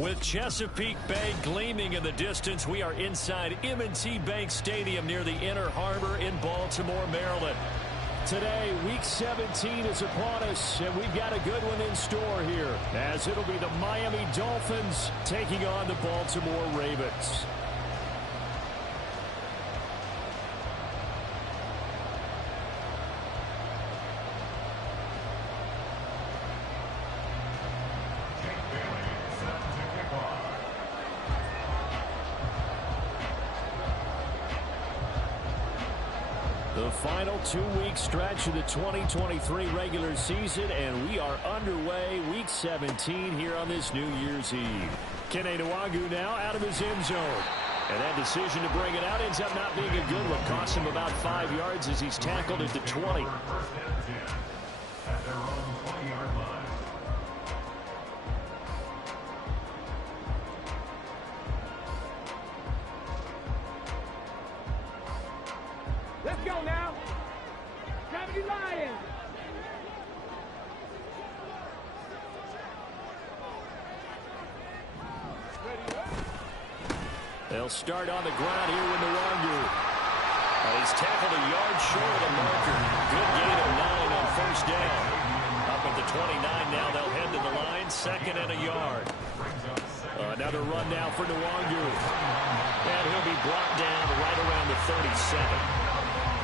With Chesapeake Bay gleaming in the distance, we are inside M&T Bank Stadium near the Inner Harbor in Baltimore, Maryland. Today, Week 17 is upon us, and we've got a good one in store here, as it'll be the Miami Dolphins taking on the Baltimore Ravens. The final 2-week stretch of the 2023 regular season, and we are underway Week 17 here on this New Year's Eve. Kene Nwangwu now out of his end zone. And that decision to bring it out ends up not being a good one. Costs him about 5 yards as he's tackled at the 20. Let's go now. Gravity Lions. They'll start on the ground here with Nwangwu. He's tackled a yard short of the marker. Good gain of 9 on first down. Up at the 29 now, they'll head to the line. 2nd and a yard. Another run now for Nwangwu. And he'll be brought down right around the 37.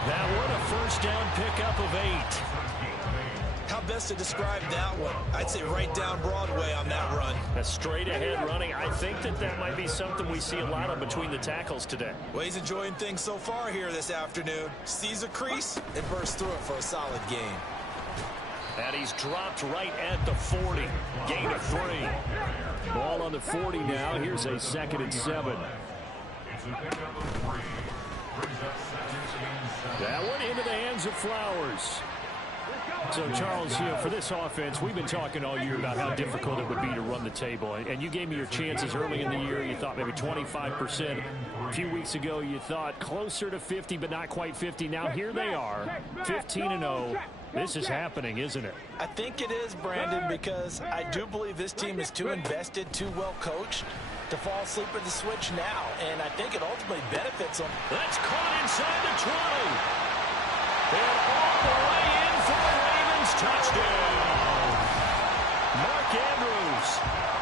That one, a first down pickup of 8. How best to describe that one? I'd say right down Broadway on that run. A straight ahead running. I think that might be something we see a lot of between the tackles today. Well, he's enjoying things so far here this afternoon. Sees a crease and bursts through it for a solid gain. And he's dropped right at the 40. Gain of 3. Ball on the 40 now. Here's a 2nd and 7. That one into the hands of Flowers. So, Charles, for this offense, we've been talking all year about how difficult it would be to run the table. And you gave me your chances early in the year. You thought maybe 25%. A few weeks ago, you thought closer to 50, but not quite 50. Now, here they are, 15-0. This is happening, isn't it? I think it is, Brandon, because I do believe this team is too invested, too well coached to fall asleep at the switch now. And I think it ultimately benefits them. That's caught inside the 20. And all the way in for the Ravens touchdown. Mark Andrews,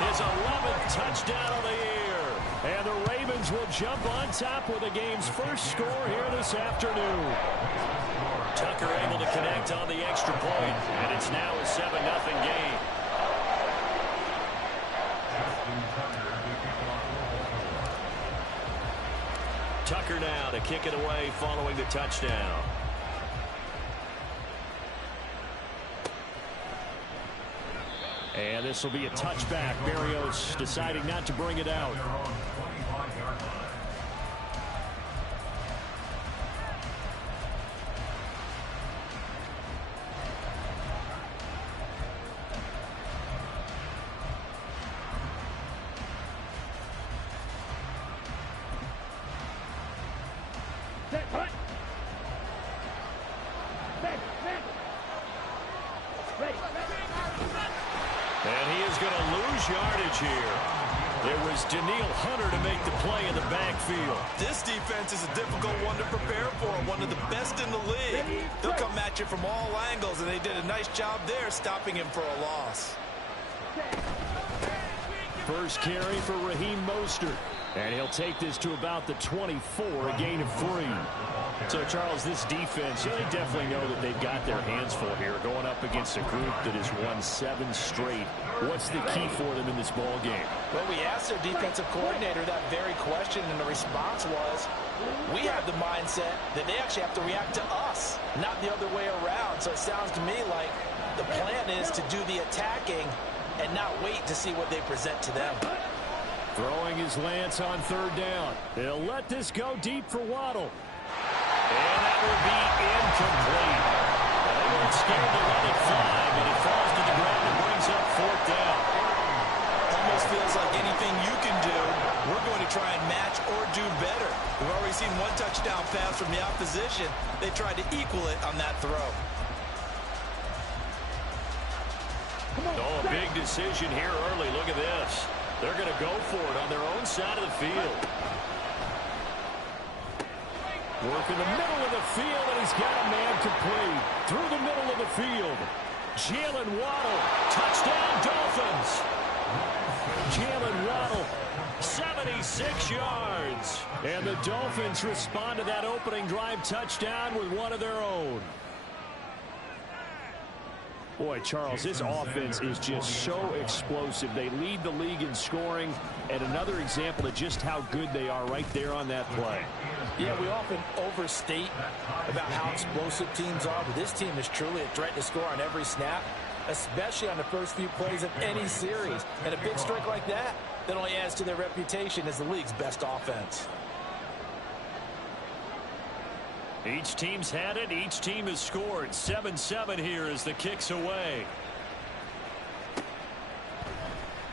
his 11th touchdown of the year. And the Ravens will jump on top with the game's first score here this afternoon. Tucker able to connect on the extra point, and it's now a 7-0 game. Tucker now to kick it away following the touchdown. And this will be a touchback. Berrios deciding not to bring it out. And he is going to lose yardage here. It was Danielle Hunter to make the play in the backfield. This defense is a difficult one to prepare for, one of the best in the league. They'll come at you from all angles, and they did a nice job there stopping him for a loss. First carry for Raheem Mostert. And he'll take this to about the 24, a gain of 3. So, Charles, this defense, they definitely know that they've got their hands full here, going up against a group that has won 7 straight. What's the key for them in this ball game? Well, we asked their defensive coordinator that very question, and the response was, we have the mindset that they actually have to react to us, not the other way around. So it sounds to me like the plan is to do the attacking and not wait to see what they present to them. Throwing his Lance on 3rd down. They'll let this go deep for Waddle. And that will be incomplete. They weren't scared to let it fly, but it falls to the ground and brings up 4th down. Almost feels like anything you can do, we're going to try and match or do better. We've already seen 1 touchdown pass from the opposition. They tried to equal it on that throw. Oh, a big decision here early. Look at this. They're going to go for it on their own side of the field. Work in the middle of the field, and he's got a man complete. Through the middle of the field. Jalen Waddle. Touchdown, Dolphins. Jalen Waddle, 76 yards. And the Dolphins respond to that opening drive touchdown with one of their own. Boy, Charles, this offense is just so explosive. They lead the league in scoring, and another example of just how good they are right there on that play. Yeah, we often overstate about how explosive teams are, but this team is truly a threat to score on every snap, especially on the first few plays of any series. And a big streak like that only adds to their reputation as the league's best offense. Each team's had it. Each team has scored. 7-7 here as the kick's away.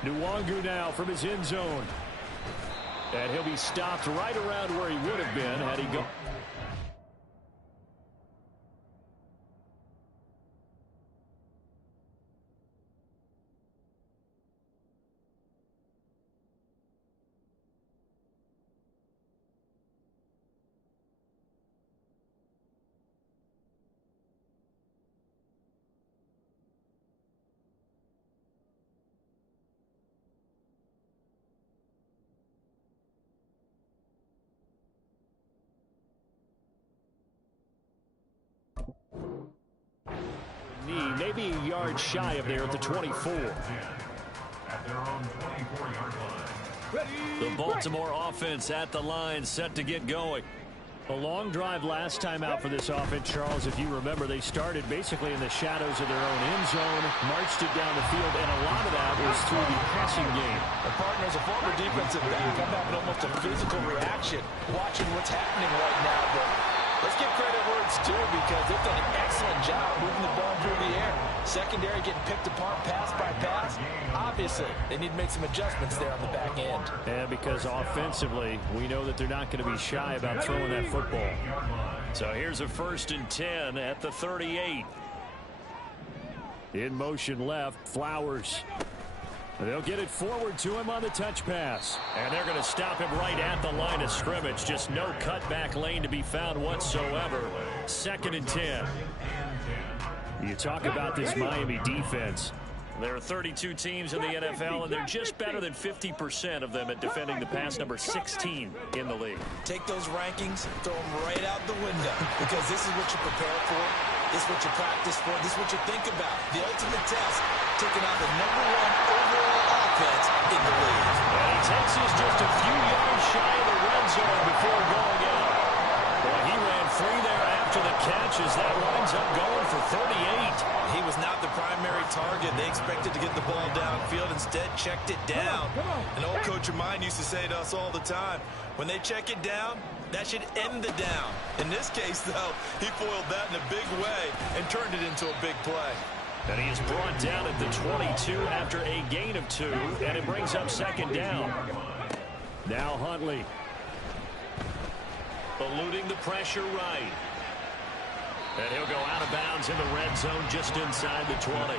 Nwangu now from his end zone. And he'll be stopped right around where he would have been had he gone. Maybe a yard shy of there at the 24. The Baltimore offense at the line, set to get going. A long drive last time out for this offense, Charles. If you remember, they started basically in the shadows of their own end zone, marched it down the field, and a lot of that was through the passing game. The partner is a former defensive back. I'm having almost a physical reaction watching what's happening right now, but let's give credit where it's due because they've done an excellent job moving the ball through the air. Secondary getting picked apart pass by pass. Obviously, they need to make some adjustments there on the back end. And because offensively, we know that they're not going to be shy about throwing that football. So here's a 1st and 10 at the 38. In motion left, Flowers. They'll get it forward to him on the touch pass. And they're going to stop him right at the line of scrimmage. Just no cutback lane to be found whatsoever. 2nd and 10. You talk about this Miami defense. There are 32 teams in the NFL, and they're just better than 50% of them at defending the pass, number 16 in the league. Take those rankings, throw them right out the window, because this is what you prepare for, this is what you practice for, this is what you think about. The ultimate test, taking out the #1 overall offense in the league. And he takes us just a few yards shy of the red zone before going out. Boy, he ran free there after the catch as that winds up going for 38. He was not the primary target. They expected to get the ball downfield. Instead, checked it down. An old coach of mine used to say to us all the time, when they check it down, that should end the down. In this case, though, he foiled that in a big way and turned it into a big play. And he is brought down at the 22 after a gain of 2, and it brings up 2nd down. Now Huntley. Eluding the pressure right. And he'll go out of bounds in the red zone just inside the 20.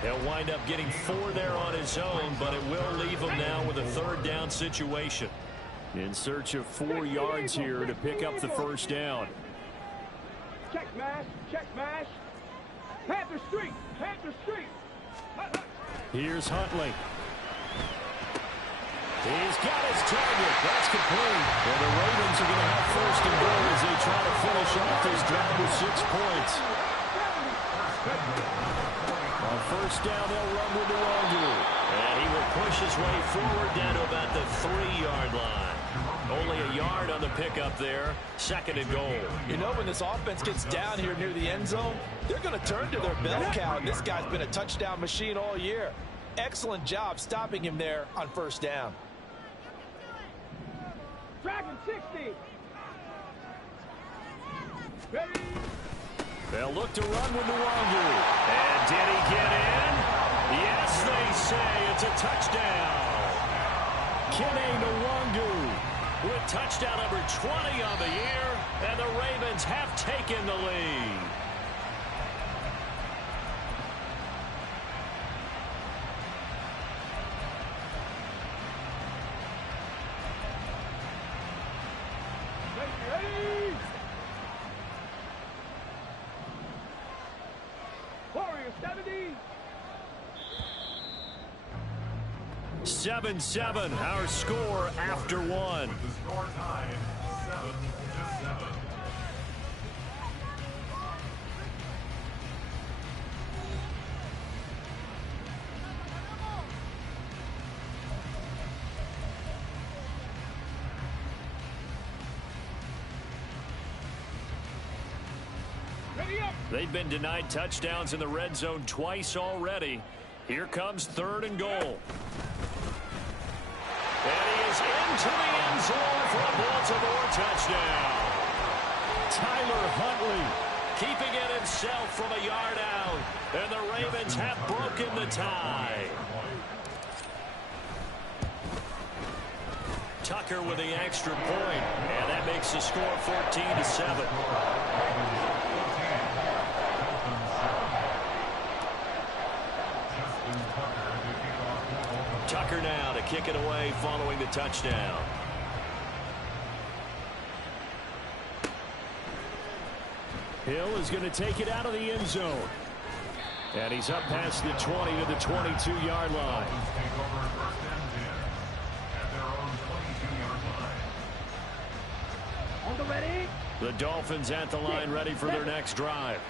He'll wind up getting 4 there on his own, but it will leave him now with a 3rd down situation. In search of 4 yards here to pick up the 1st down. Check mash, check mash. Panther Street, Panther Street. Here's Huntley. He's got his target. That's complete. And the Ravens are going to have 1st and goal as they try to finish off this drive with 6 points. On 1st down, they'll run with Nwangu. And he will push his way forward down to about the 3-yard line. Only a yard on the pickup there. 2nd and goal. You know, when this offense gets down here near the end zone, they're going to turn to their bell cow. And this guy's been a touchdown machine all year. Excellent job stopping him there on 1st down. Dragon 60. Ready? They'll look to run with Nwangu. And did he get in? Yes, they say it's a touchdown. Kene Nwangu with touchdown number 20 on the year, and the Ravens have taken the lead. 7-7, our score after one. They've been denied touchdowns in the red zone twice already. Here comes 3rd and goal. And he is into the end zone for a Baltimore touchdown. Tyler Huntley keeping it himself from a yard out. And the Ravens have broken the tie. Tucker with the extra point. And that makes the score 14-7. Tucker now to kick it away following the touchdown. Hill is going to take it out of the end zone. And he's up past the 20 to the 22-yard line. On the ready. The Dolphins at the line ready for their next drive.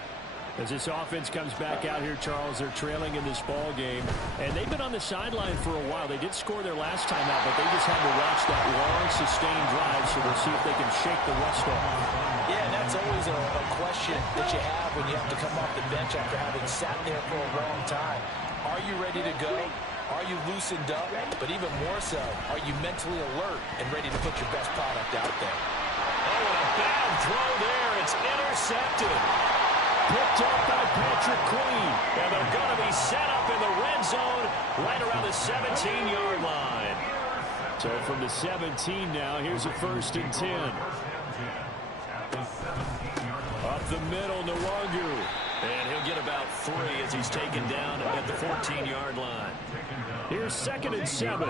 As this offense comes back out here, Charles, they're trailing in this ball game. And they've been on the sideline for a while. They did score their last time out, but they just had to watch that long, sustained drive, so we'll see if they can shake the rust off. Yeah, and that's always a question that you have when you have to come off the bench after having sat there for a long time. Are you ready to go? Are you loosened up? But even more so, are you mentally alert and ready to put your best product out there? Oh, and a bad throw there. It's intercepted. Picked up by Patrick Queen. And they're going to be set up in the red zone right around the 17-yard line. So from the 17 now, here's a 1st and 10. Up the middle, Nwangu. And he'll get about 3 as he's taken down at the 14-yard line. Here's 2nd and 7.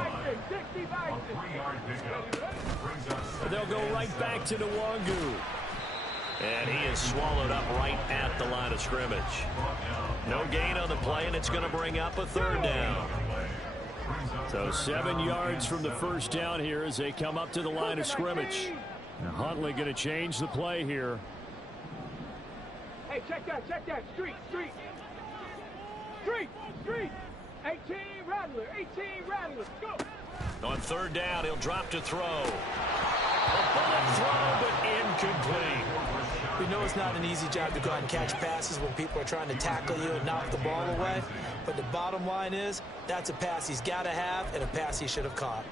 They'll go right back to Nwangu. And he is swallowed up right at the line of scrimmage. No gain on the play, and it's going to bring up a 3rd down. So 7 yards from the 1st down here as they come up to the line of scrimmage. Now Huntley going to change the play here. Hey, check that. Street. 18 Rattler. Go. On 3rd down, he'll drop to throw. A bullet throw, but incomplete. We know it's not an easy job to go out and catch passes when people are trying to tackle you and knock the ball away. But the bottom line is, that's a pass he's got to have and a pass he should have caught.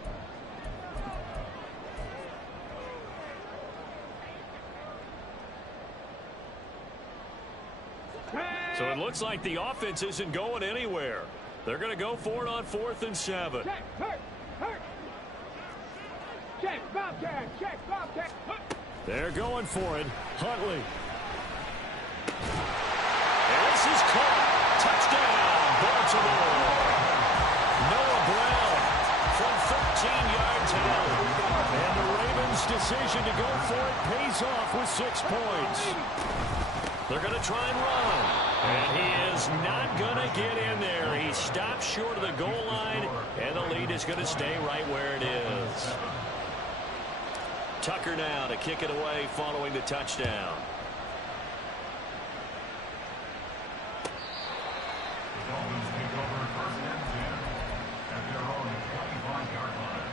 So it looks like the offense isn't going anywhere. They're going to go for it on 4th and 7. Check, hurt. Check, Bobcat. They're going for it. Huntley. And this is caught. Touchdown, Baltimore. Noah Brown from 13 yards out. And the Ravens' decision to go for it pays off with 6 points. They're going to try and run. And he is not going to get in there. He stops short of the goal line, and the lead is going to stay right where it is. Tucker now to kick it away following the touchdown. The Dolphins take over 1st and 10 at their own 25-yard line.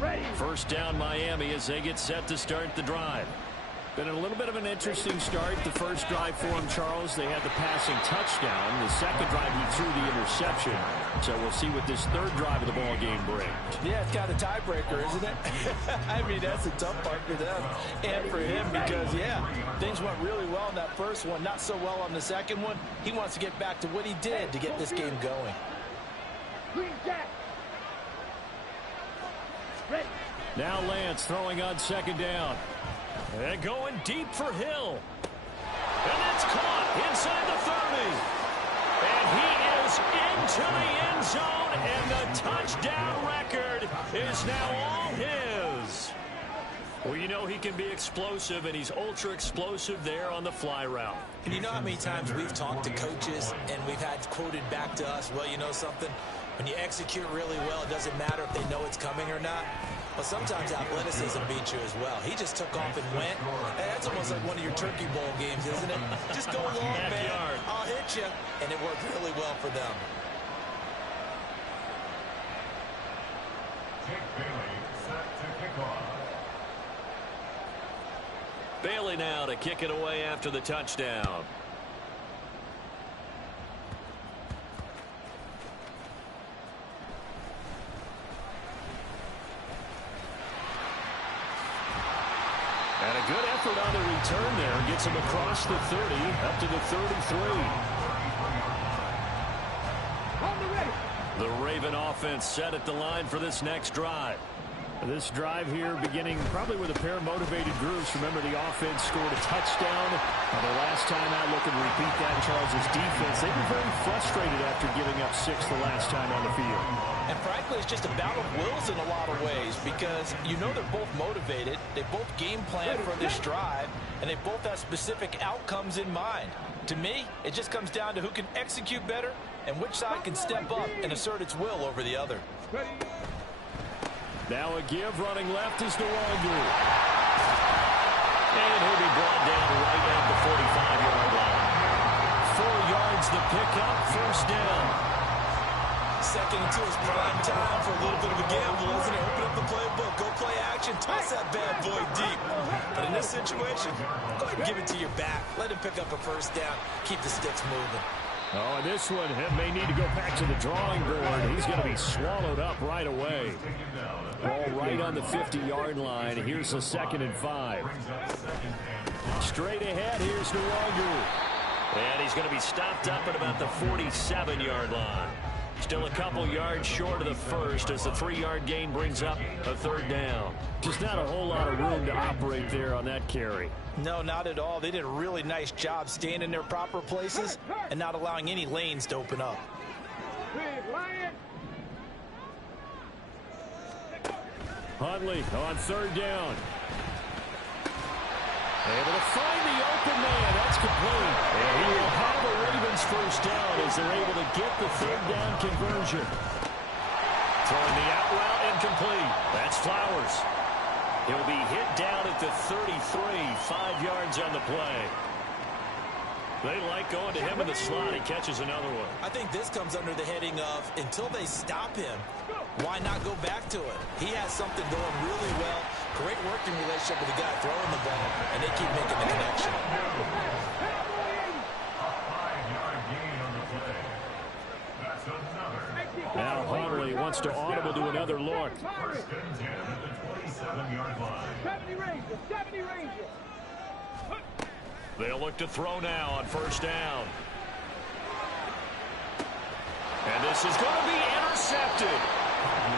Ready. 1st down Miami as they get set to start the drive. Been a little bit of an interesting start. The first drive for him, Charles, they had the passing touchdown. The second drive, he threw the interception. So we'll see what this 3rd drive of the ball game brings. Yeah, it's kind of a tiebreaker, isn't it? I mean, that's the tough part for them and for him because, yeah, things went really well in that first one, not so well on the second one. He wants to get back to what he did to get this game going. Green Jack. Ready. Now Lance throwing on 2nd down. And going deep for Hill. And that's caught inside the 30. And he is goes into the end zone, and the touchdown record is now all his. Well, you know he can be explosive, and he's ultra explosive there on the fly route. And you know how many times we've talked to coaches and we've had quoted back to us, well, you know something? When you execute really well, it doesn't matter if they know it's coming or not. Well, sometimes athleticism beats you as well. He just took off and went. Hey, that's almost like one of your Turkey Bowl games, isn't it? Just go long, man. I'll hit you. And it worked really well for them. Jake Bailey set to kick off. Bailey now to kick it away after the touchdown. And a good effort on the return there. Gets him across the 30, up to the 33. On the ready. The Raven offense set at the line for this next drive. This drive here beginning probably with a pair of motivated groups. Remember, the offense scored a touchdown. The last time out, looking to repeat that. Charles' defense, they were very frustrated after giving up 6 the last time on the field. And frankly, it's just a battle of wills in a lot of ways because you know they're both motivated. They both game plan for this drive, and they both have specific outcomes in mind. To me, it just comes down to who can execute better and which side can step up and assert its will over the other. Ready. Now a give running left is Nwogu. And he'll be brought down right at the 45-yard line. 4 yards the pickup, first down. Second and 2 is prime time for a little bit of a gamble, isn't it? Open up the playbook, go play action, toss that bad boy deep. But in this situation, go ahead and give it to your back. Let him pick up a first down, keep the sticks moving. Oh, and this one may need to go back to the drawing board. He's going to be swallowed up right away. Ball right on the 50-yard line. Here's a 2nd and 5. Straight ahead, here's Nwogu. And he's going to be stopped up at about the 47-yard line. Still a couple yards short of the first as the 3-yard gain brings up a 3rd down. Just not a whole lot of room to operate there on that carry. No, not at all. They did a really nice job staying in their proper places and not allowing any lanes to open up. Big Lion. Huntley on 3rd down. Able to find the open man. That's complete. And he will have the Ravens first down as they're able to get the 3rd down conversion. Throwing the out route incomplete. That's Flowers. He'll be hit down at the 33, 5 yards on the play. They like going to him in the slot. He catches another one. I think this comes under the heading of until they stop him, why not go back to it? He has something going really well. Great working relationship with the guy throwing the ball, and they keep making the connection. Now Huntley wants to audible to another look. 70 Ranger, 70 Ranger. They'll look to throw now on first down. And this is going to be intercepted.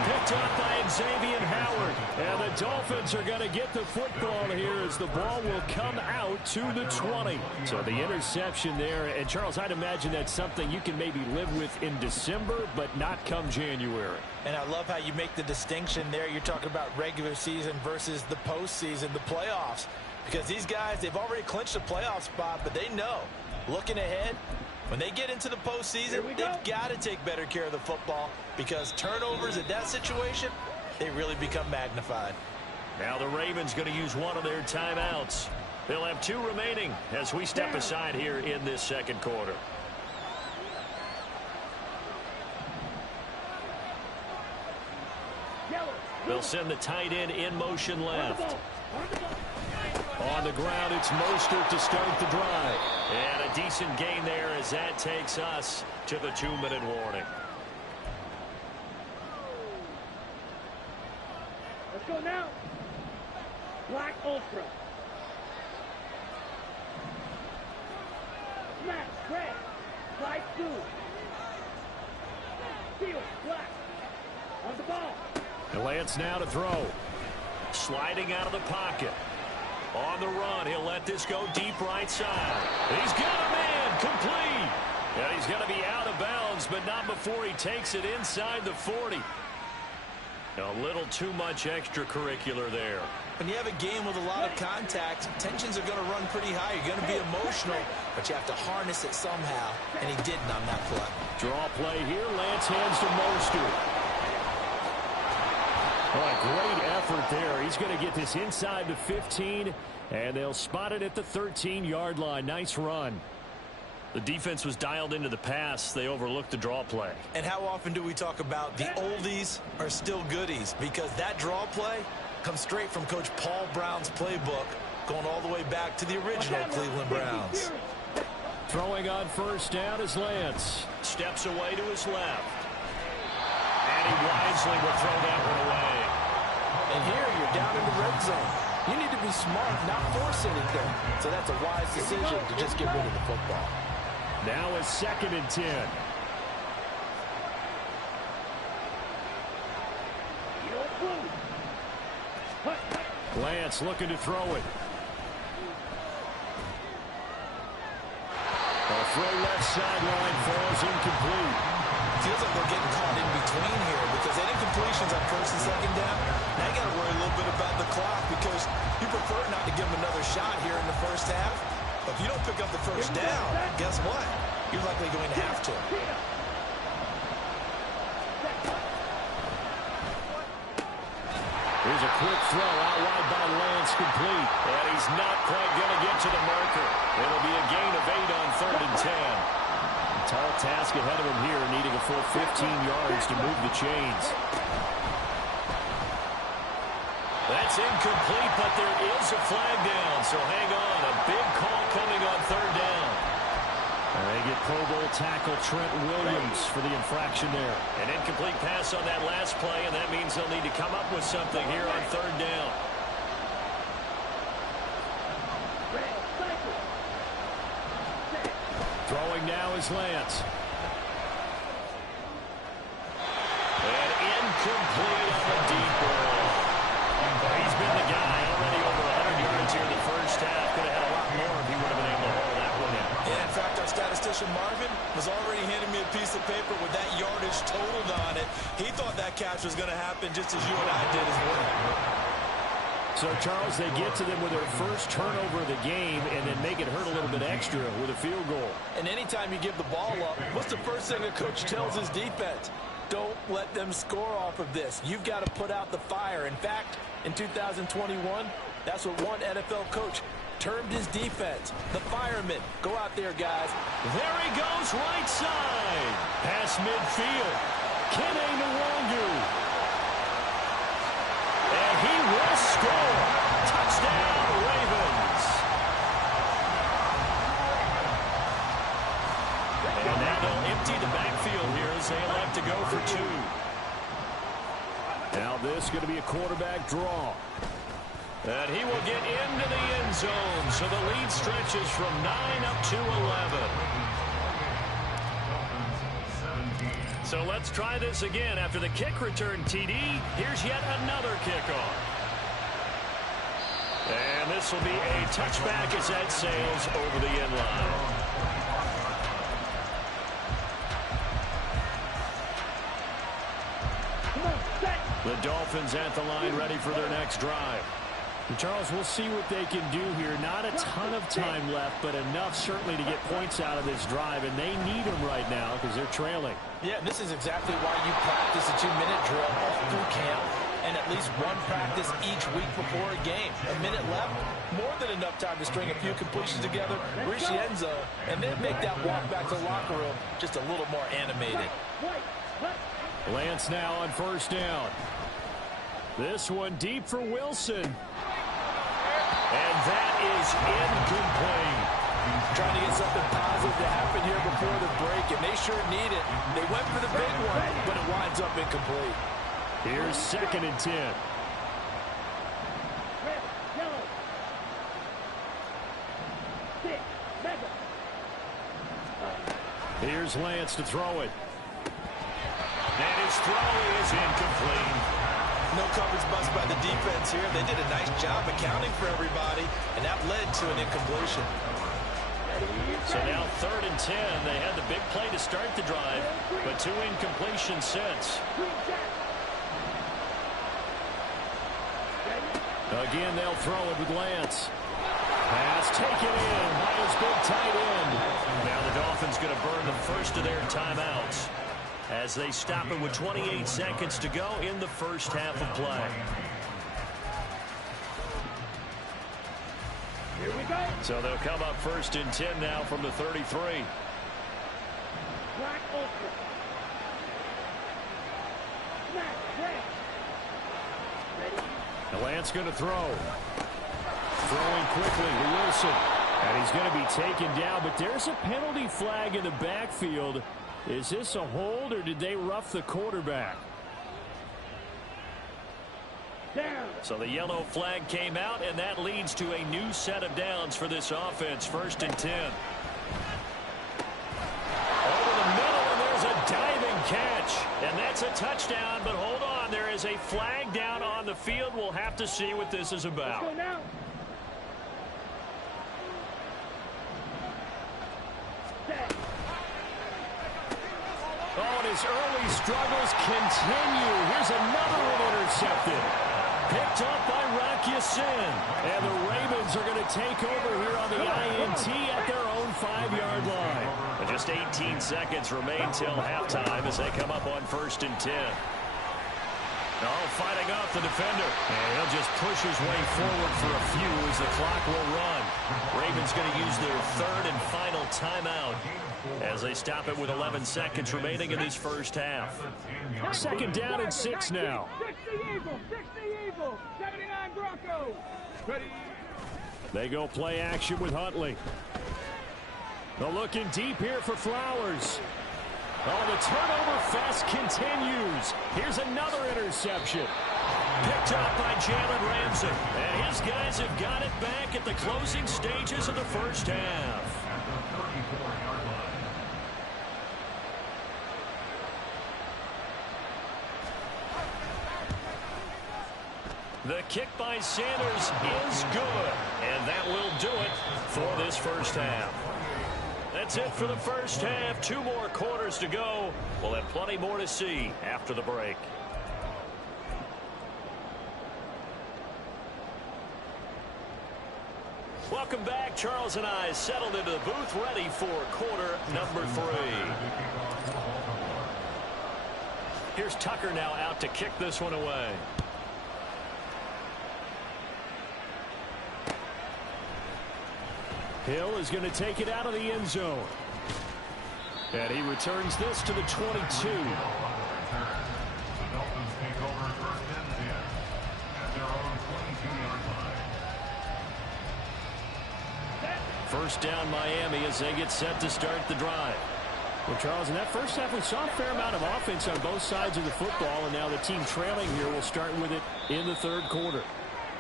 Picked up by Xavier Howard. And the Dolphins are going to get the football here as the ball will come out to the 20. So the interception there. And Charles, I'd imagine that's something you can maybe live with in December, but not come January. And I love how you make the distinction there. You're talking about regular season versus the postseason, the playoffs. Because these guys, they've already clinched a playoff spot, but they know, looking ahead, when they get into the postseason, they've got to take better care of the football because turnovers in that situation, they really become magnified. Now the Ravens going to use one of their timeouts. They'll have 2 remaining as we step aside here in this 2nd quarter. They'll send the tight end in motion left. On the ground, it's Mostert to start the drive. And a decent gain there as that takes us to the 2-minute warning. Let's go now. Black Ultra. Smash, red, slide 2. Steel, black. On the ball. And Lance now to throw. Sliding out of the pocket. On the run, he'll let this go deep right side. He's got a man, complete. And he's going to be out of bounds, but not before he takes it inside the 40. A little too much extracurricular there. When you have a game with a lot of contact, tensions are going to run pretty high. You're going to be emotional, but you have to harness it somehow, and he didn't on that play. Draw play here. Lance hands to Mostert. Oh, a great effort there. He's going to get this inside the 15, and they'll spot it at the 13-yard line. Nice run. The defense was dialed into the pass. They overlooked the draw play. And how often do we talk about the oldies are still goodies? Because that draw play comes straight from Coach Paul Brown's playbook, going all the way back to the original Cleveland Browns. Throwing on first down is Lance. Steps away to his left. And he wisely will throw that one away. And here you're down in the red zone. You need to be smart, not force anything. So that's a wise decision to just get rid of the football. Now it's 2nd and 10. Lance looking to throw it. A throw left sideline falls incomplete. Feels like they're getting caught in between here because any completions on 1st and 2nd down, now you got to worry a little bit about the clock because you prefer not to give them another shot here in the first half. But if you don't pick up the first down, guess what? You're likely going to have to. Here's a quick throw out wide by Lance, complete. And he's not quite going to get to the marker. It'll be a gain of 8 on 3rd and 10. A tall task ahead of him here, needing a full 15 yards to move the chains. That's incomplete, but there is a flag down, so hang on. A big call coming on 3rd down. And they get Pro Bowl tackle Trent Williams for the infraction there. An incomplete pass on that last play, and that means they'll need to come up with something here on 3rd down. Throwing now is Lance. And incomplete on the deep ball. He's been the guy already over 100 yards here in the first half. Could have had a lot more if he would have been able to hold that one in. Yeah, in fact, our statistician Marvin was already handing me a piece of paper with that yardage totaled on it. He thought that catch was going to happen just as you and I did as well. So, Charles, they get to them with their first turnover of the game and then make it hurt a little bit extra with a field goal. And anytime you give the ball up, what's the first thing a coach tells his defense? Don't let them score off of this. You've got to put out the fire. In fact, in 2021, that's what one NFL coach termed his defense, the firemen. Go out there, guys. There he goes, right side. Past midfield. Kene Nwangu. And he will score. Touchdown, Ravens. And now they'll empty the backfield here as they elect to go for 2. Now this is going to be a quarterback draw. And he will get into the end zone. So the lead stretches from 9 up to 11. So let's try this again. After the kick return TD, here's yet another kickoff. And this will be a touchback as that sails over the end line. The Dolphins at the line ready for their next drive. And Charles, we'll see what they can do here. Not a ton of time left, but enough certainly to get points out of this drive, and they need them right now because they're trailing. Yeah, and this is exactly why you practice a 2-minute drill all through camp and at least one practice each week before a game. A minute left, more than enough time to string a few completions together, reach the end zone, and then make that walk back to the locker room just a little more animated. Lance now on first down. This one deep for Wilson. And that is incomplete. Trying to get something positive to happen here before the break, and they sure need it. They went for the big one, but it winds up incomplete. Here's 2nd and 10. Here's Lance to throw it. And his throw is incomplete. No coverage bust by the defense here. They did a nice job accounting for everybody, and that led to an incompletion. So now 3rd and 10. They had the big play to start the drive, but 2 incompletions since. Again, they'll throw it with Lance. Pass taken in by his big tight end. Now the Dolphins going to burn the first of their timeouts as they stop it with 28 seconds to go in the first half of play. Here we go. So they'll come up 1st and 10 now from the 33. Wide open. Smash, smash. Ready? Lance going to throw. Throwing quickly to Wilson. And he's going to be taken down, but there's a penalty flag in the backfield. Is this a hold, or did they rough the quarterback? Down. So the yellow flag came out, and that leads to a new set of downs for this offense. 1st and 10. Over the middle, and there's a diving catch. And that's a touchdown, but hold on. There is a flag down on the field. We'll have to see what this is about. Let's go now. Set. Oh, and his early struggles continue. Here's another one intercepted. Picked up by Rock Ya-Sin. And the Ravens are going to take over here on the INT at their own 5-yard line. And just 18 seconds remain till halftime as they come up on 1st and 10. Oh, fighting off the defender. And he'll just push his way forward for a few as the clock will run. Ravens going to use their 3rd and final timeout as they stop it with 11 seconds remaining in this first half. 2nd down and 6 now. 60 Eagles, 60 Eagles, 79 Broncos. Ready? They go play action with Huntley. They're looking deep here for Flowers. Oh, the turnover fest continues. Here's another interception. Picked up by Jalen Ramsey. And his guys have got it back at the closing stages of the first half. The kick by Sanders is good. And that will do it for this first half. That's it for the first half. 2 more quarters to go. We'll have plenty more to see after the break. Welcome back. Charles and I settled into the booth, ready for quarter number 3. Here's Tucker now out to kick this one away. Hill is going to take it out of the end zone. And he returns this to the 22. The Dolphins take over 1st and 10 at their own 22-yard line. First down Miami as they get set to start the drive. Well, Charles, in that first half, we saw a fair amount of offense on both sides of the football, and now the team trailing here will start with it in the 3rd quarter.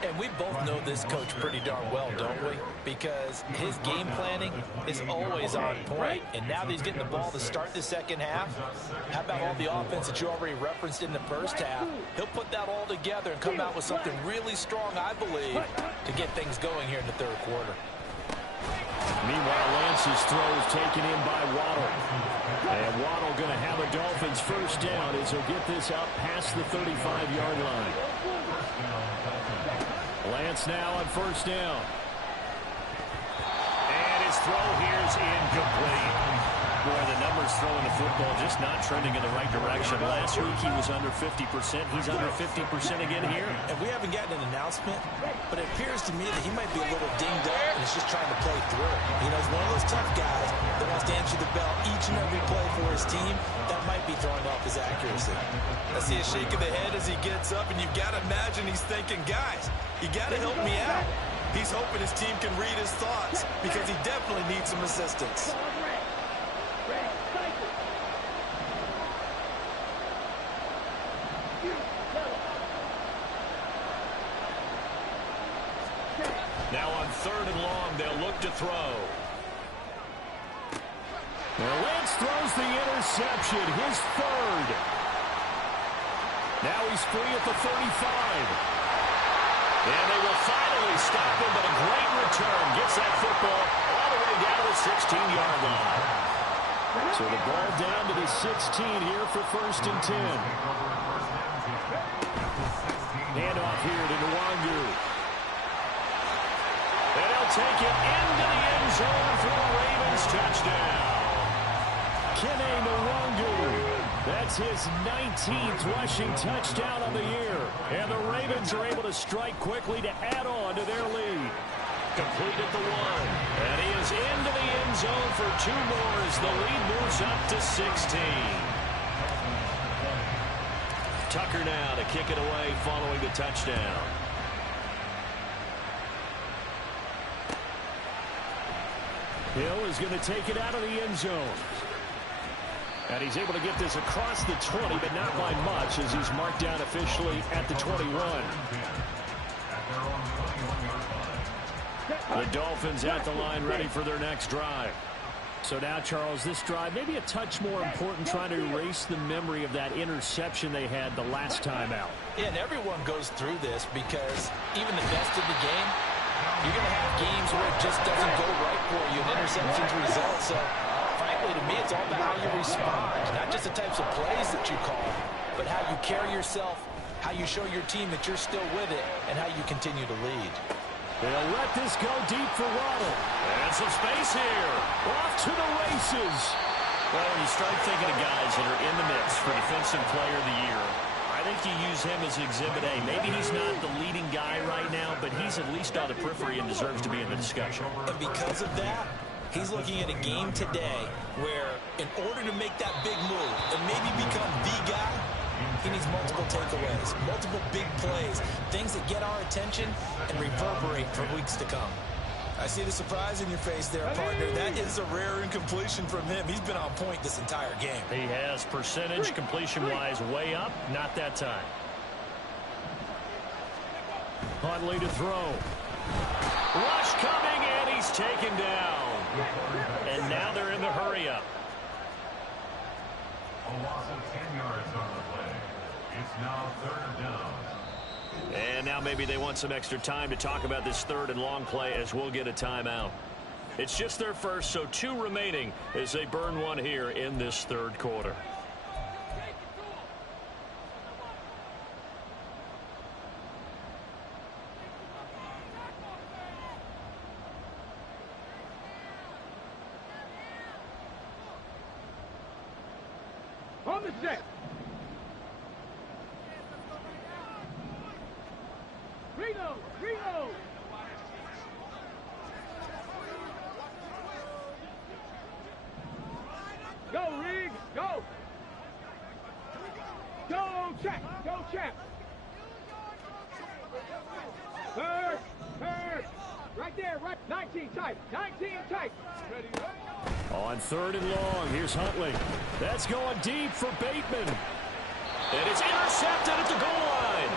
And we both know this coach pretty darn well, don't we? Because his game planning is always on point. And now that he's getting the ball to start the second half, how about all the offense that you already referenced in the first half? He'll put that all together and come out with something really strong, I believe, to get things going here in the 3rd quarter. Meanwhile, Lance's throw is taken in by Waddle. And Waddle going to have a Dolphins first down as he'll get this up past the 35-yard line. Lance now on first down. And his throw here is incomplete. Boy, the numbers throwing the football just not trending in the right direction. Last week he was under 50%. He's under 50% again here. And we haven't gotten an announcement, but it appears to me that he might be a little dinged up and is just trying to play through. You know, he's one of those tough guys that wants to answer the bell each and every play for his team. That might be throwing off his accuracy. I see a shake of the head as he gets up, and you've got to imagine he's thinking, guys, you got to help me out. He's hoping his team can read his thoughts because he definitely needs some assistance. Now on 3rd and long, they'll look to throw. Well, Lance throws the interception, his 3rd. Now he's free at the 35. And they will finally stop him, but a great return. Gets that football all the way down to the the 16-yard line. So the ball down to the 16 here for 1st and 10. Handoff here to Nwangu. And he'll take it into the end zone for a Ravens touchdown. Kene Nwangu. That's his 19th rushing touchdown of the year. And the Ravens are able to strike quickly to add on to their lead. Complete at the 1. And he is into the end zone for 2 more as the lead moves up to 16. Tucker now to kick it away following the touchdown. Hill is going to take it out of the end zone. And he's able to get this across the 20, but not by much as he's marked down officially at the 21. The Dolphins at the line ready for their next drive. So now, Charles, this drive maybe a touch more important, trying to erase the memory of that interception they had the last time out. Yeah, and everyone goes through this because even the best of the game, you're going to have games where it just doesn't go right for you and interceptions result. So, frankly, to me, it's all about how you respond, not just the types of plays that you call, but how you carry yourself, how you show your team that you're still with it, and how you continue to lead. They'll let this go deep for Waddle. And some space here. Off to the races. Well, when you start thinking of guys that are in the mix for Defensive Player of the Year, I think you use him as Exhibit A. Maybe he's not the leading guy right now, but he's at least on the periphery and deserves to be in the discussion. And because of that, he's looking at a game today where in order to make that big move and maybe become the guy, he needs multiple takeaways, multiple big plays, things that get our attention and reverberate for weeks to come. I see the surprise in your face there, partner. That is a rare incompletion from him. He's been on point this entire game. He has percentage completion-wise way up, not that time. Huntley to throw. Rush coming, and he's taken down. And now they're in the hurry-up. A loss of 10 yards on the play. It's now 3rd down. And now maybe they want some extra time to talk about this 3rd and long play as we'll get a timeout. It's just their first, so 2 remaining as they burn one here in this 3rd quarter. On the set. Reload, reload. Go, Rig, go. Go, Chap, go, Chap. Third. Right there, right. 19 tight, 19 tight. Ready, On 3rd and long, here's Huntley. That's going deep for Bateman. And it's intercepted at the goal line.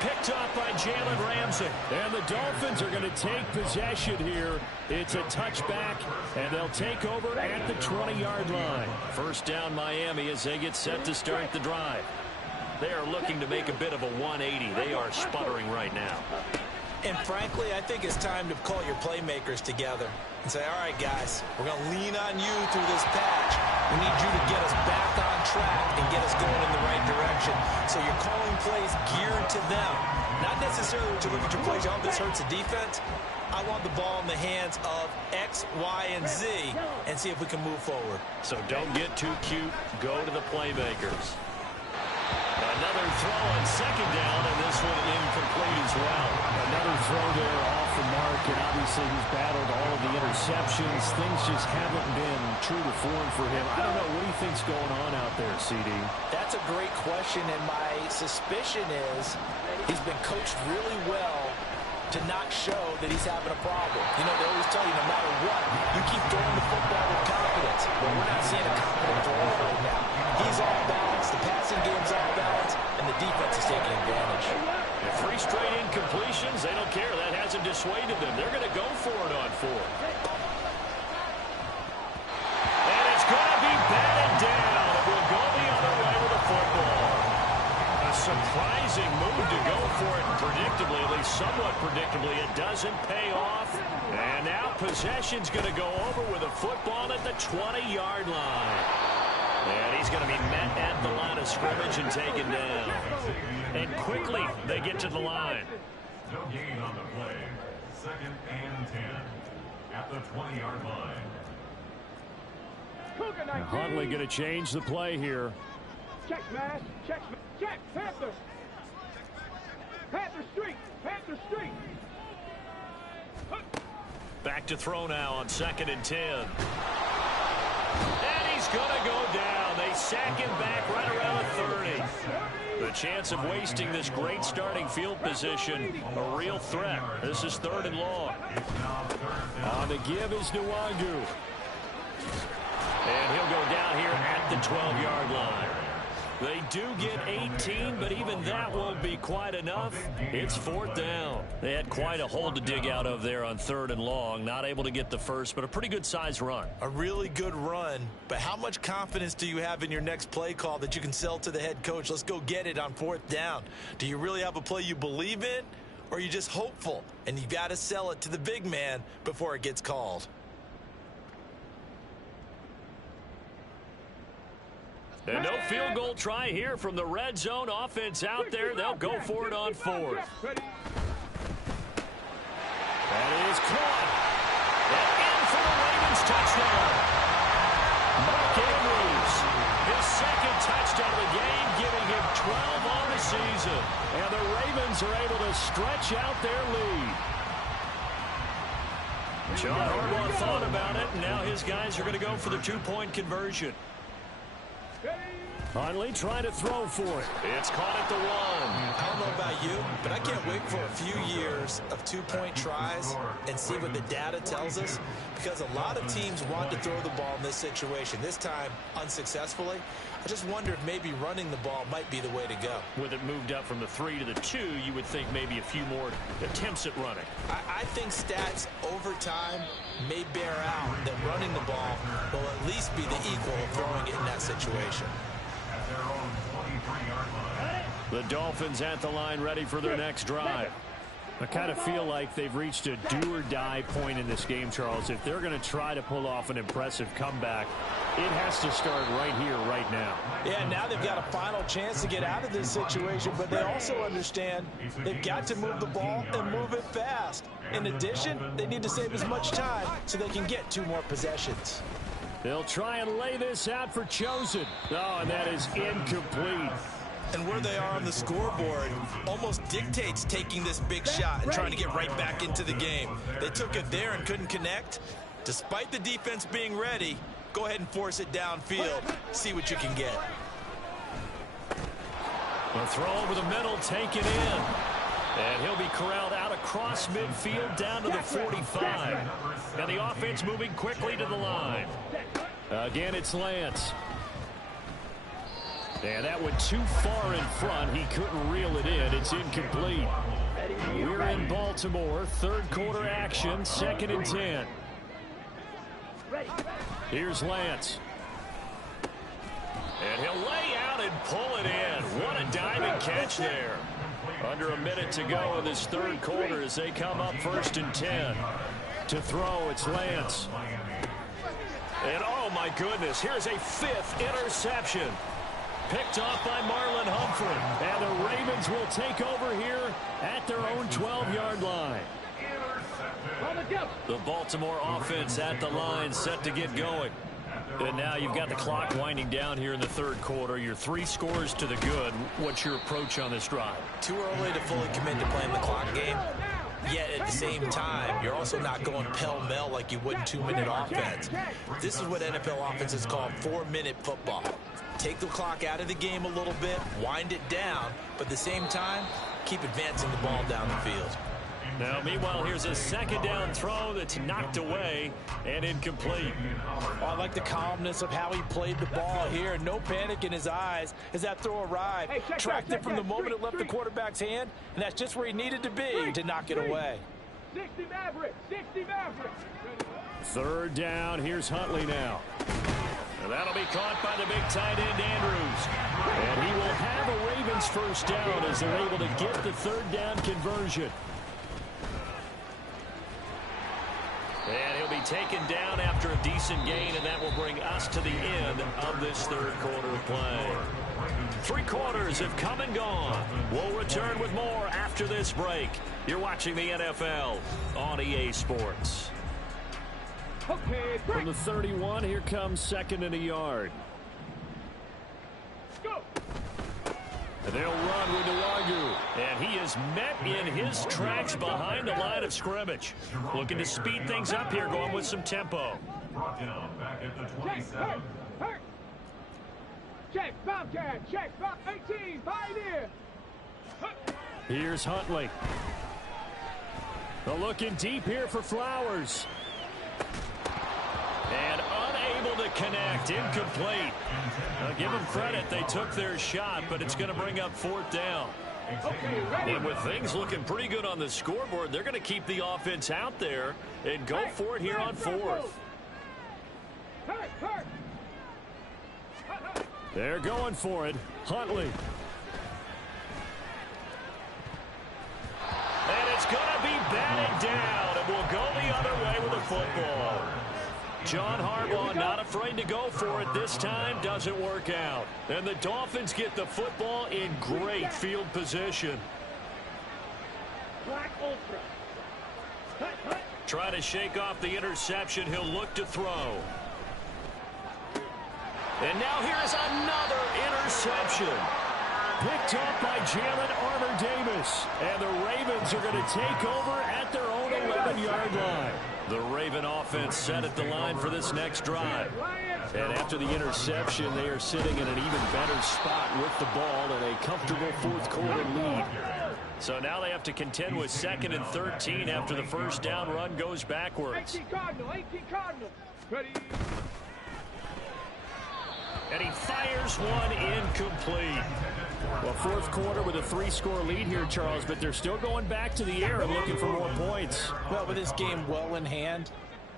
Picked up by Jalen Ramsey. And the Dolphins are going to take possession here. It's a touchback, and they'll take over at the 20-yard line. First down Miami as they get set to start the drive. They are looking to make a bit of a 180. They are sputtering right now. And frankly, I think it's time to call your playmakers together and say, all right, guys, we're going to lean on you through this patch. We need you to get us back on track and get us going in the right direction. So you're calling plays geared to them. Not necessarily to look at your plays, oh, this hurts the defense. I want the ball in the hands of X, Y, and Z and see if we can move forward. So don't get too cute. Go to the playmakers. Another throw on 2nd down, and this one incomplete as well. Another throw there off the mark, and obviously he's battled all of the interceptions. Things just haven't been true to form for him. I don't know. What do you think's going on out there, CD? That's a great question, and my suspicion is he's been coached really well to not show that he's having a problem. You know, they always tell you no matter what, you keep throwing the football with confidence. Well, we're not seeing a confident thrower right now. He's off balance, the passing game's off balance, and the defense is taking advantage. If 3 straight incompletions, they don't care. That hasn't dissuaded them. They're going to go for it on 4th. And it's going to be batted down. It will go the other way with the football. A surprising move to go for it predictably, at least somewhat predictably. It doesn't pay off. And now possession's going to go over with a football at the 20-yard line. And he's going to be met at the line of scrimmage and taken down. And quickly they get to the line. No gain on the play. 2nd and 10 at the 20-yard line. Huntley going to change the play here. Check smash, check, check, Panther. Panther Street, Panther Street. Back to throw now on 2nd and 10. And he's going to go down. They sack him back right around the 30. The chance of wasting this great starting field position, a real threat. This is 3rd and long. On the give is Nwangu. And he'll go down here at the 12-yard line. They do get 18, but even that won't be quite enough. It's 4th down. They had quite a hole to dig out of there on 3rd and long. Not able to get the first, but a pretty good size run. A really good run, but how much confidence do you have in your next play call that you can sell to the head coach? Let's go get it on 4th down. Do you really have a play you believe in, or are you just hopeful? And you got to sell it to the big man before it gets called. And no field goal try here from the red zone offense out there. They'll go for it on 4th. That is caught. And in for the Ravens touchdown. Mark Andrews, his 2nd touchdown of the game, giving him 12 on the season. And the Ravens are able to stretch out their lead. John Harbaugh thought about it, and now his guys are going to go for the 2-point conversion. Huntley trying to throw for it. It's caught at the 1. I don't know about you, but I can't wait for a few years of 2-point tries and see what the data tells us, because a lot of teams want to throw the ball in this situation. This time, unsuccessfully. I just wonder if maybe running the ball might be the way to go. With it moved up from the 3 to the 2, you would think maybe a few more attempts at running. I think stats over time may bear out that running the ball will at least be the equal of throwing it in that situation. The Dolphins at the line, ready for their next drive. I kind of feel like they've reached a do-or-die point in this game, Charles. If they're going to try to pull off an impressive comeback, it has to start right here, right now. Yeah, now they've got a final chance to get out of this situation, but they also understand they've got to move the ball and move it fast. In addition, they need to save as much time so they can get 2 more possessions. They'll try and lay this out for Chosen. Oh, and that is incomplete. And where they are on the scoreboard almost dictates taking this big shot and trying to get right back into the game. They took it there and couldn't connect. Despite the defense being ready, go ahead and force it downfield. See what you can get. The throw over the middle, taken in. And he'll be corralled out across midfield down to the 45. And the offense moving quickly to the line. Again, it's Lance. And that went too far in front. He couldn't reel it in. It's incomplete. We're in Baltimore. 3rd quarter action. 2nd and 10. Here's Lance. And he'll lay out and pull it in. What a diving catch there. Under a minute to go in this 3rd quarter as they come up 1st and 10. To throw, it's Lance. And oh my goodness, here's a 5th interception. Picked off by Marlon Humphrey. And the Ravens will take over here at their own 12-yard line. The Baltimore offense at the line, set to get going. And now you've got the clock winding down here in the 3rd quarter. You're 3 scores to the good. What's your approach on this drive? Too early to fully commit to playing the clock game. Yet at the same time, you're also not going pell-mell like you would in 2-minute offense. This is what NFL offenses call 4-minute football. Take the clock out of the game a little bit, wind it down, but at the same time, keep advancing the ball down the field. Now, meanwhile, here's a 2nd down throw that's knocked away and incomplete. Oh, I like the calmness of how he played the ball here. No panic in his eyes as that throw arrived. Tracked it from the moment it left the quarterback's hand, and that's just where he needed to be to knock it away. 60 Maverick, 60 Maverick. 3rd down. Here's Huntley now. And that'll be caught by the big tight end, Andrews. And he will have a Ravens Ravens first down as they're able to get the third down conversion. And he'll be taken down after a decent gain, and that will bring us to the end of this third quarter play. 3 quarters have come and gone. We'll return with more after this break. You're watching the NFL on EA Sports. Okay, From the 31, here comes 2nd and a yard. go. And they'll run with Nwangu. And he is met in his tracks behind the line of scrimmage. Looking to speed things up here, going with some tempo. Brought down back at the Check, 27. hurt. Check, Bobcat, check, 18, Pioneer. Here's Huntley. They're looking deep here for Flowers. And unable to connect, incomplete. Now, give them credit, they took their shot, but it's going to bring up 4th down. Okay, ready. And with things looking pretty good on the scoreboard, they're going to keep the offense out there and go for it here on 4th. Hurt. They're going for it. Huntley. And it's going to be batted down, and we'll go the other way with the football. John Harbaugh not afraid to go for it this time. Doesn't work out. And the Dolphins get the football in great field position. Black Ultra. Try to shake off the interception. He'll look to throw. And now here's another interception. Picked up by Jalen Armour-Davis. And the Ravens are going to take over at their own 11-yard line. The Raven offense set at the line for this next drive. And after the interception, they are sitting in an even better spot with the ball and a comfortable 4th quarter lead. So now they have to contend with 2nd and 13 after the first down run goes backwards. 18 Cardinal. Ready. And he fires one incomplete. Well, 4th quarter with a 3-score lead here, Charles, but they're still going back to the air and looking for more points. Well, with this game well in hand,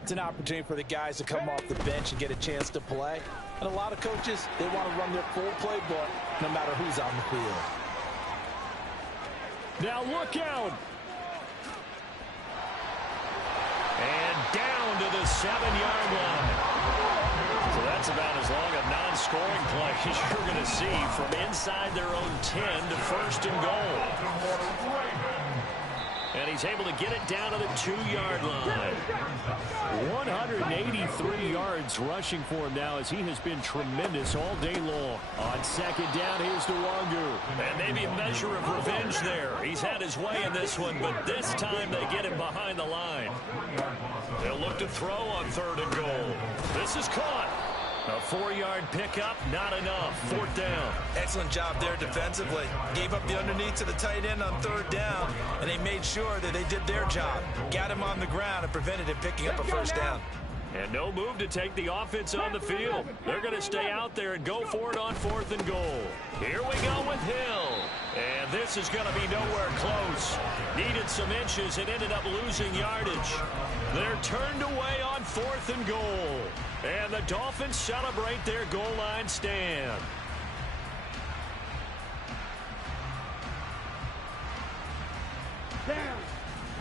it's an opportunity for the guys to come off the bench and get a chance to play. And a lot of coaches, they want to run their full playbook no matter who's on the field. Now look out. And down to the 7-yard line. So that's about as long a non-scoring play as you're going to see from inside their own 10 to 1st and goal. And he's able to get it down to the 2-yard line. 183 yards rushing for him now as he has been tremendous all day long. On 2nd down, here's Nwangu. And maybe a measure of revenge there. He's had his way in this one, but this time they get him behind the line. They'll look to throw on 3rd and goal. This is caught. A 4-yard pickup, not enough. 4th down. Excellent job there defensively. Gave up the underneath to the tight end on 3rd down, and they made sure that they did their job. Got him on the ground and prevented him picking up a 1st down. And no move to take the offense on the field. They're going to stay out there and go for it on 4th and goal. Here we go with Hill. And this is going to be nowhere close. Needed some inches and ended up losing yardage. They're turned away on 4th and goal. And the Dolphins celebrate their goal line stand. Down.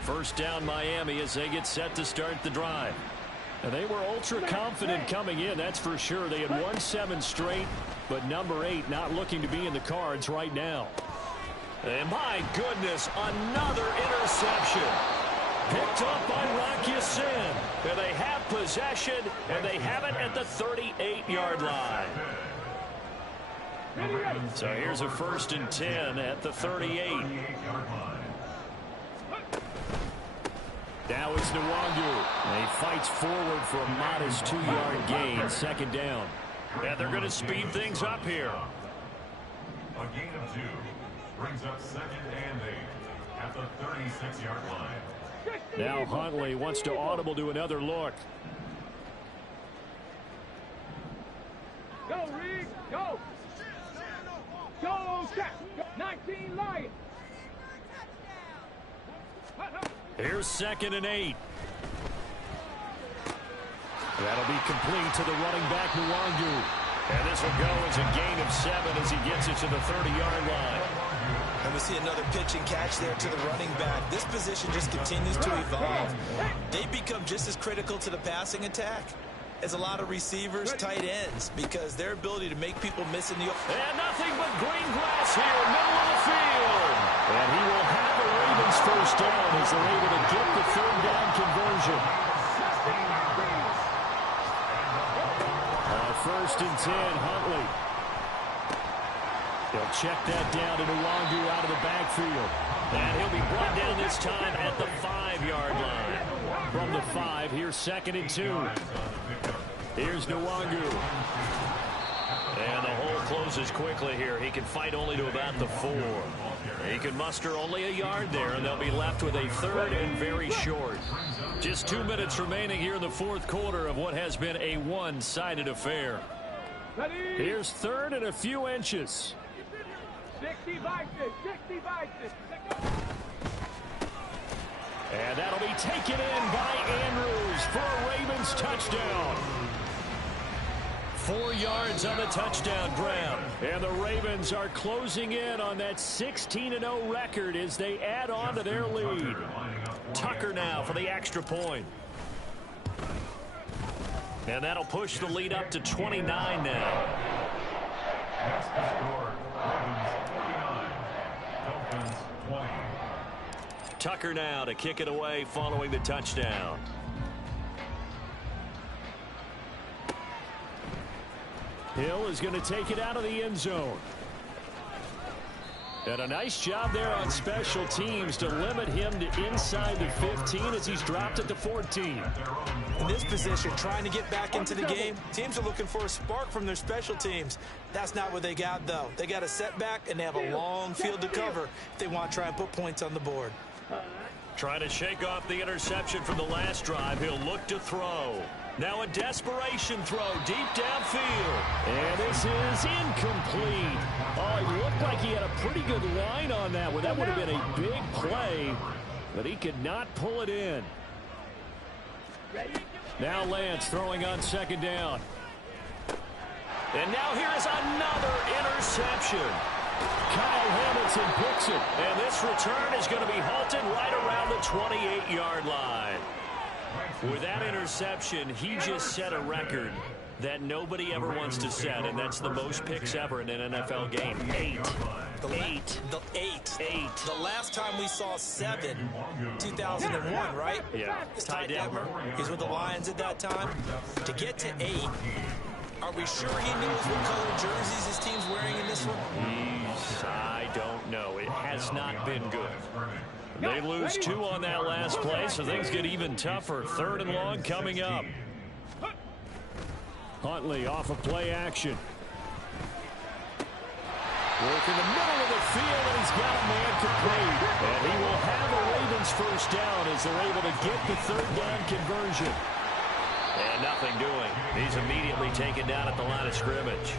First down Miami as they get set to start the drive. And they were ultra confident coming in, that's for sure. They had won 7 straight, but number 8 not looking to be in the cards right now. And my goodness, another interception. Picked up by Rock Ya-Sin. And they have possession, and they have it at the 38-yard line. So here's a 1st and 10 at the 38. Now it's Nwangu. And he fights forward for a modest 2-yard gain. 2nd down. And they're going to speed things up here. A gain of 2 brings up 2nd and 8 at the 36-yard line. Now Huntley wants to audible to another look. Go, Reed. Go. Go, Jack. 19 Lions. Here's 2nd and 8. That'll be complete to the running back, Nwangu. And this will go as a gain of 7 as he gets it to the 30-yard line. And we see another pitch and catch there to the running back. This position just continues to evolve. They become just as critical to the passing attack as a lot of receivers, tight ends, because their ability to make people miss in the... And nothing but green grass here, middle of the field. And he will have the Ravens first down as they're able to get the third down conversion. First and 10, Huntley. He'll check that down to Nwangu out of the backfield. And he'll be brought down this time at the 5-yard line. From the 5, here's 2nd and 2. Here's Nwangu. And the hole closes quickly here. He can fight only to about the 4. He can muster only a yard there, and they'll be left with a 3rd and very short. Just 2 minutes remaining here in the 4th quarter of what has been a one-sided affair. Here's 3rd and a few inches. 60 Vikings, 60 Vikings. And that'll be taken in by Andrews for a Ravens touchdown. 4 yards on the touchdown grab. And the Ravens are closing in on that 16-0 record as they add on to their lead. Tucker now for the extra point. And that'll push the lead up to 29 now. That's the score. Ravens 49. Dolphins 20. Tucker now to kick it away following the touchdown. Hill is going to take it out of the end zone. And a nice job there on special teams to limit him to inside the 15 as he's dropped at the 14. In this position, trying to get back into the game, teams are looking for a spark from their special teams. That's not what they got, though. They got a setback, and they have a long field to cover if they want to try and put points on the board. Trying to shake off the interception from the last drive. He'll look to throw. Now a desperation throw deep downfield. And this is incomplete. Oh, he looked like he had a pretty good line on that one. That would have been a big play, but he could not pull it in. Now Lance throwing on 2nd down. And now here is another interception. Kyle Hamilton picks it. And this return is going to be halted right around the 28-yard line. With that interception, he just set a record that nobody ever wants to set, and that's the most picks ever in an NFL game. 8. The last time we saw 7, 2001, right? Yeah. Ty Detmer. He's with the Lions at that time. To get to 8, are we sure he knows what color jerseys his team's wearing in this one? I don't know. It has not been good. They lose 2 on that last play, so things get even tougher. 3rd and long coming up. Huntley off of play action. Work in the middle of the field, and he's got a man complete. And he will have a Ravens first down as they're able to get the 3rd down conversion. And nothing doing. He's immediately taken down at the line of scrimmage.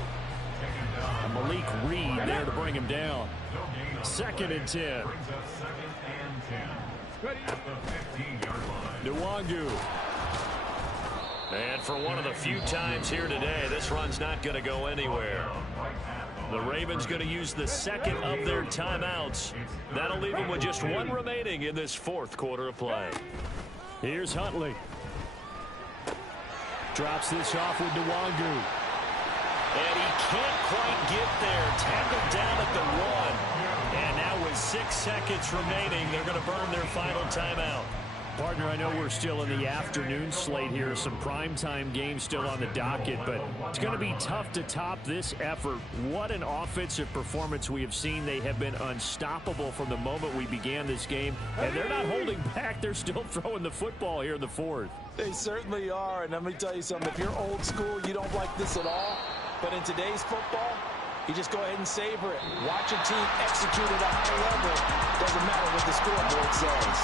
And Malik Reed there to bring him down. 2nd and 10. Nwangu. And for one of the few times here today, this run's not going to go anywhere. The Ravens going to use the 2nd of their timeouts. That'll leave them with just 1 remaining in this 4th quarter of play. Here's Huntley. Drops this off with Nwangu. And he can't quite get there. Tackled down at the 1. And now with 6 seconds remaining, they're going to burn their final timeout. Partner, I know we're still in the afternoon slate here. Some primetime games still on the docket, but it's going to be tough to top this effort. What an offensive performance we have seen. They have been unstoppable from the moment we began this game, and they're not holding back. They're still throwing the football here in the 4th. They certainly are, and let me tell you something. If you're old school, you don't like this at all, but in today's football, you just go ahead and savor it. Watch a team execute at a high level. Doesn't matter what the scoreboard says.